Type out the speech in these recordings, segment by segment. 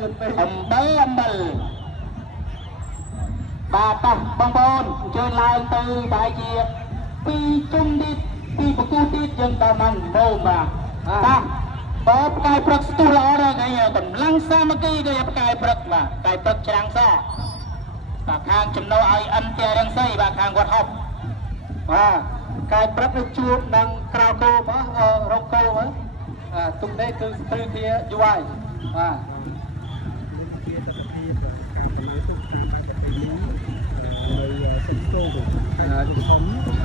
អំបិលបាទតោះបងប្អូនអញ្ជើញឡើងទៅបែរជាពីជុំទៀតពីបកគូទៀតយើងដល់មកដូមបាទតោះបើផ្កាយព្រឹកស្ទុះល្អដល់គេកម្លាំងសាមគ្គីគេផ្កាយព្រឹកបាទផ្កាយព្រឹកច្រាំងសបាទខាងចំណោឲ្យអិនទារៀងសីបាទខាងគាត់ហប់បាទផ្កាយព្រឹកទៅជួបនឹងក្រៅគោមរកគោមកទុំនេះគឺស្ទើរជាយូរហើយបាទ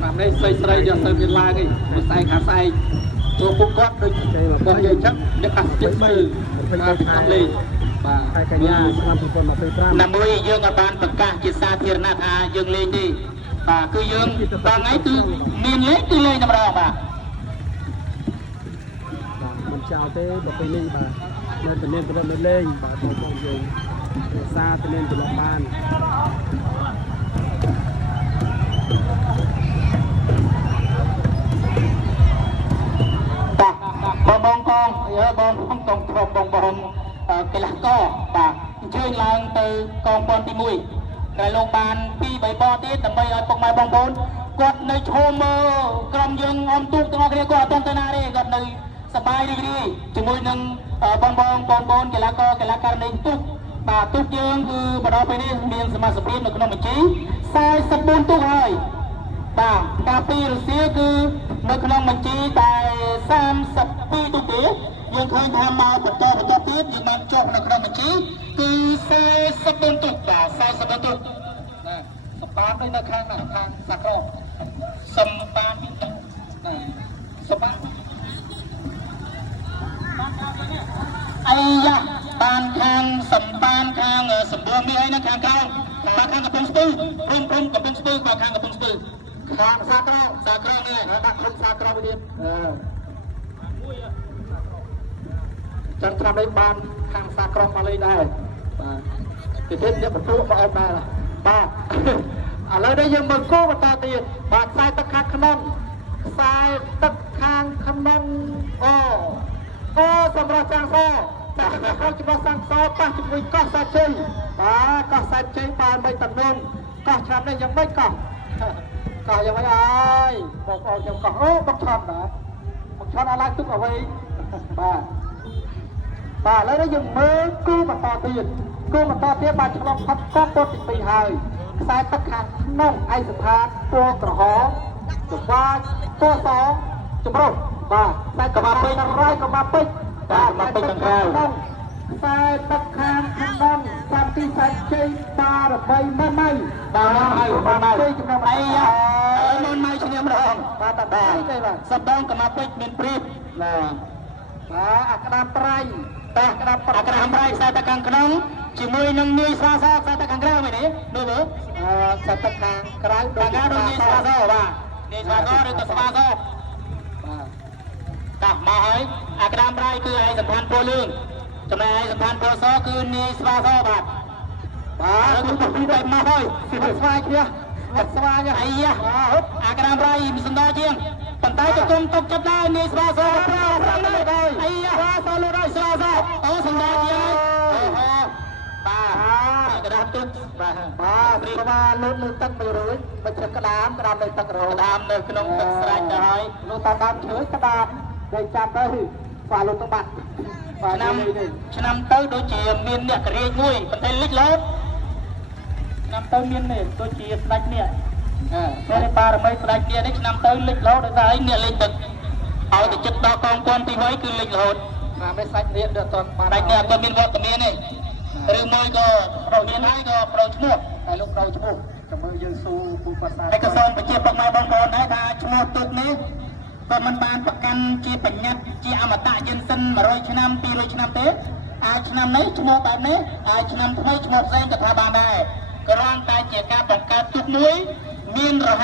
តាមនេះស្រីយកទៅមានឡើងនេះស្អែកខាងស្អែកចូលពុកគាត់ដូចបងនិយាយចឹងអ្នកអាស្ទិស្ទើរពីខាងលេងបាទហើយកញ្ញាឆ្នាំ2025ណាមួយយើងក៏បានប្រកាសជាសាធារណៈថាយើងលេងទេបាទគឺយើងដល់ថ្ងៃគឺមានលេងគឺលេងតែម្ដងបាទមិនចោលទេដល់ពេលនេះបាទនៅតែមានប្រព័ន្ធលេងបាទបងប្អូនយើងសាទៅលេងត្រឡប់បានបងកងបងកងគ្រប់បងកីឡាករបាទអញ្ជើញឡើងទៅកងប៉ុនទី1ដែលលោកបាន2-3បតទៀតដើម្បីឲ្យពុកម៉ែបងប្អូនគាត់នៅឈរមើលក្រុមយើងអមទូកទាំងអស់គ្នាគាត់អត់ទៅណាទេគាត់នៅសប្បាយរីករាយជាមួយនឹងបងកីឡាករកីឡាការិនីទូកបាទទូកយើងគឺបដពេលនេះមានសមាជិកនៅក្នុងបញ្ជី44ទូកហើយបាទកាលពីរុស្ស៊ីគឺនៅក្នុងបញ្ជីតែ32ទូកទេយើងឃើញថាមកបន្តទៀតយើងបានចុះនៅក្នុងបញ្ជីគឺ44ទូកបាទ44ទូកណាសម្បាននៅខាងសាក្រសម្បានសម្បានអីយ៉ាបានខាងសម្បានខាងសម្បូរមានអីនៅខាងក្រៅបាទខាងកំពង់ស្ពឺព្រមកំពង់ស្ពឺបាទខាងកំពង់ស្ពឺខាងសាក្រនេះដាក់ក្រុមសាក្រទៀតចាំត្រាប់នេះបានខាងសាក្រមកលេងដែរបាទទីទៀតអ្នកបន្ទូបងអត់ដែរបាទឥឡូវនេះយើងមើលគោបន្តទៀតបាទខ្សែទឹកខាងក្នុងខ្សែទឹកខាងក្នុងអូសម្រាប់ចាងសតែខាងច្បាស់សាំងសប៉ះជាមួយកោះសាជ័យបាទកោះសាជ័យបាន3តំណងកោះឆ្នាំនេះយ៉ាងម៉េចកោះយ៉ាងម៉េចហើយបងប្អូនខ្ញុំកោះអូបងឆាន់ដែរបងឆាន់ឲ្យឡើងទុកអ្វីបាទឥឡូវនេះយើងមើលគូបន្តទៀតបានឆ្លងផុតកោះពតទី2ហើយខ្សែទឹកខាងក្នុងឯកសណ្ឋានពណ៌ក្រហមច្បាច់ពណ៌សចម្រុះបាទតែកម៉ាពេជ្ររ៉ៃកម៉ាពេជ្របាទកម៉ាពេជ្រខាងក្រៅខ្សែទឹកខាងក្នុងតាមទីសាច់ជ័យបារមីមិនម៉ៃបាទហើយចំណុចអីមិនម៉ៃឈ្នះម្ដងបាទតដែរសំដងកម៉ាពេជ្រមានព្រៀបបាទអាក្តាមប្រៃតែក្តាមប្រៃខ្សែទឹកខាងក្នុងជាមួយនឹងនាយស្វាសខ្សែទឹកខាងក្រៅមែនទេមើលខ្សែទឹកខាងក្រៅដូចនាយស្វាសបាទនាយស្វាសឬក៏ស្វាសបាទតាមកហើយអាក្តាមប្រៃគឺឯកសម្ផានពលលឿងចំណែកឯកសម្ផានពលសគឺនាយស្វាសបាទគឺពីតែមកហើយស្វាគ្នាស្វាញ៉ាអាយ៉ាអាក្តាមប្រៃមានសណ្ដោជាងប៉ុន្តែទៅគុំទុកចិត្តដែរនាយស្វាសប្រាហើយអាយ៉ាស្វាសលូរហើយស្វាសអូសណ្ដោជាងបាទក្តាមទឹកបាទព្រីបាទលូតនៅទឹក100បើជិះក្តាមនៅទឹករោក្តាមនៅក្នុងទឹកស្រេចទៅហើយនោះតាមដើមឈើក្តាមគេចាប់ទៅស្វាលូតទៅបាត់ឆ្នាំទៅដូចជាមានអ្នកករាជមួយប៉ុន្តែលិចលោតឆ្នាំទៅមាននេះដូចជាស្ដេចនេះតែបារមីស្ដេចនេះឆ្នាំទៅលិចលោតដោយសារអីអ្នកលេងទឹកឲ្យទៅចិត្តដល់កងពាន់ទី1គឺលិចរហូតតាមនេះសាច់នេះអត់ទាន់បានសាច់នេះអត់មានវត្តមានទេឬមួយក៏ប្រមានហើយក៏ប្រោឈ្មោះហើយលោកប្រោឈ្មោះចាំមើលយើងស៊ូពូភាសាហើយក៏សូមបញ្ជាក់ពុកម៉ែបងប្អូនដែរថាឈ្មោះទូកនេះក៏មិនបានប្រកាន់ជាបញ្ញត្តិជាអមតៈយិនសិន100ឆ្នាំ200ឆ្នាំទេអាចឆ្នាំនេះឈ្មោះបែបនេះអាចឆ្នាំថ្មីឈ្មោះផ្សេងក៏ថាបានដែរគ្រាន់តែជាការបង្កើតទូកមួយមានរហ័ស